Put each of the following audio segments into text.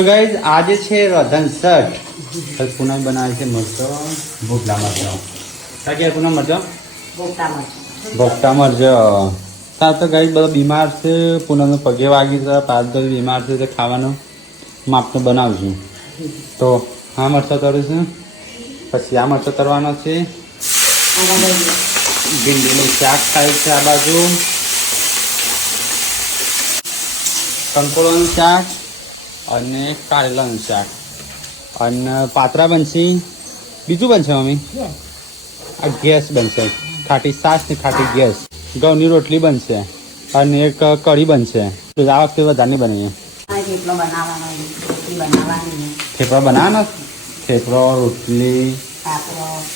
તો ગાઈઝ આજે છે રધન છઠ. પૂનમ બનાવે છે મરચો ભોગલા મરચો. ક્યાં પૂનમ મરચો ભોગતા મરચો. તો ગાઈઝ બધા બીમાર છે. પૂનમ પગે વાગી છે. પાછ બીમાર છે. ખાવાનું માપનું બનાવશું. તો આ મરચો તરું છું. પછી આ મરચો તરવાનો છે. ભીંડીનું શાક થાય છે આ બાજુ. કંકોળોનું શાક અને કારેલાનું શાક અને પાત્રા બનશે. બીજું બનશે મમ્મી આ ગેસ બનશે. ખાટી છાશ ને ખાટી ગેસ. ઘઉંની રોટલી બનશે અને એક કઢી બનશે. આ વખતે વધારે નહીં બનાવીએ. થેપલા બનાવવાના. થેપલો રોટલી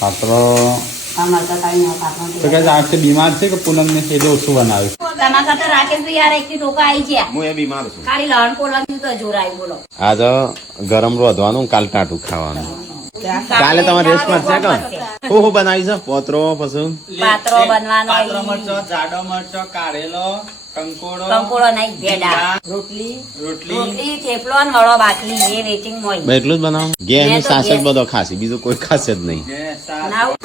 પાત્રો. તો કે આ વખતે બીમાર છે કે પૂનમ ને એટલે ઓછું બનાવ્યું. આજ ગરમ રોધવાનું કાલ ટાટું ખાવાનું. કાલે તમારે રેસ્ટ મળશે કે હું બનાવી છે પોતરો પછી પાત્રો બનવાનો પાત્રો મરચો જાડો મરચો કારેલો કંકોડો નહીં ભેડા રોટલી થેપલો અને વડો બાટલી એ વેટિંગ હોય એટલું જ બનાવો. ઘેર ની સાસ જ બધો ખાસી બીજું કોઈ ખાસ જ નહીં.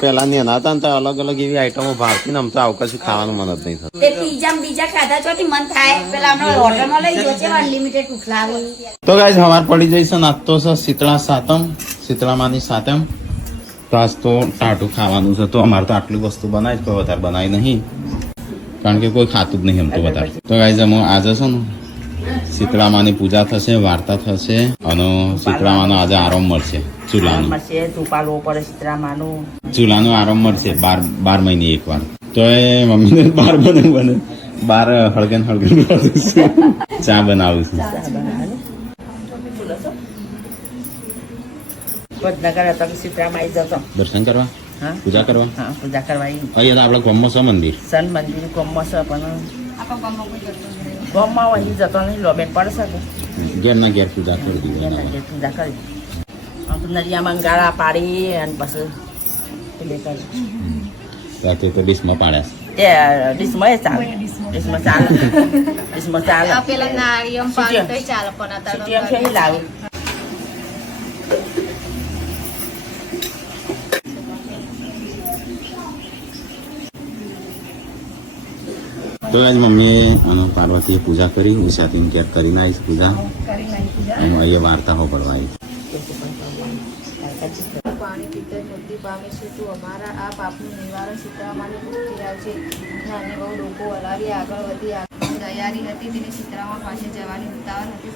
પેલા નેના હતા ને તો અલગ અલગ એવી આઈટમો ભાવતી ને આમ તો આવું કશું ખાવાનું મન જ નહીં થતું. તે પીઝા બીજા ખાધા ચોથી મન થાય પેલા આપણે હોટલમાં લઈ જો છે અનલિમિટેડ ઉઠલાવી. તો ગાઈસ હવાર પડી જઈશ ને આજ તો છે શીતળા સાતમ. શીતળામાની સાતમ તો આજ તો ટાટું ખાવાનું છે. તો અમારે તો આટલી વસ્તુ બનાવી કોઈ વધારે બનાવી નહીં કારણ કે કોઈ ખાતું જ નહીં એમ તો વધારે. તો ગાઈસ અમે આજે છે ને શીતળામાની પૂજા થશે વાર્તા થશે અને શીતળામાનો આજે આરામ મળશે. ચૂલાનો આરામ મળશે 12 મહિને એક વાર. તો એ મમ્મીને 12 બને 12 હળગન ચા બનાવું છું. દર્શન કરવા પૂજા કરવા અહીંયા આપડા ગામમાં છે મંદિર. મંદિર ગામમાં છે પણ ગામમાં અહીં જતો નહીં લોબેન પડશે ઘેર ના ઘેર પૂજા કરી દીધી. પૂજા કરી નરિયામાં ગાળા પાડી અને પછી રાતે તો ડીશમાં પાડ્યા તે ડીશમાં ચાલે ડીશમાં ચાલે ડીશમાં ચાલે પેલા નાળિયેર પાડી તો ચાલે પણ અત્યારે લાવે. તો આજ મમ્મીએ પાર્વતીએ પૂજા કરી. ઉષાથી ઘેર કરીને આવીશ પૂજા. અહીંયા વાર્તા હો પડવા આવી. પાણી પીતે મુક્તિ પામે છે તો અમારા આ પાપનું નિવારણ શીતળામાની મુક્તિ આવશે. નાની બહુ લોકો હલાવી આગળ વધી તૈયારી હતી તેને શીતળામા પાસે જવાની ઉતાવળ હતી.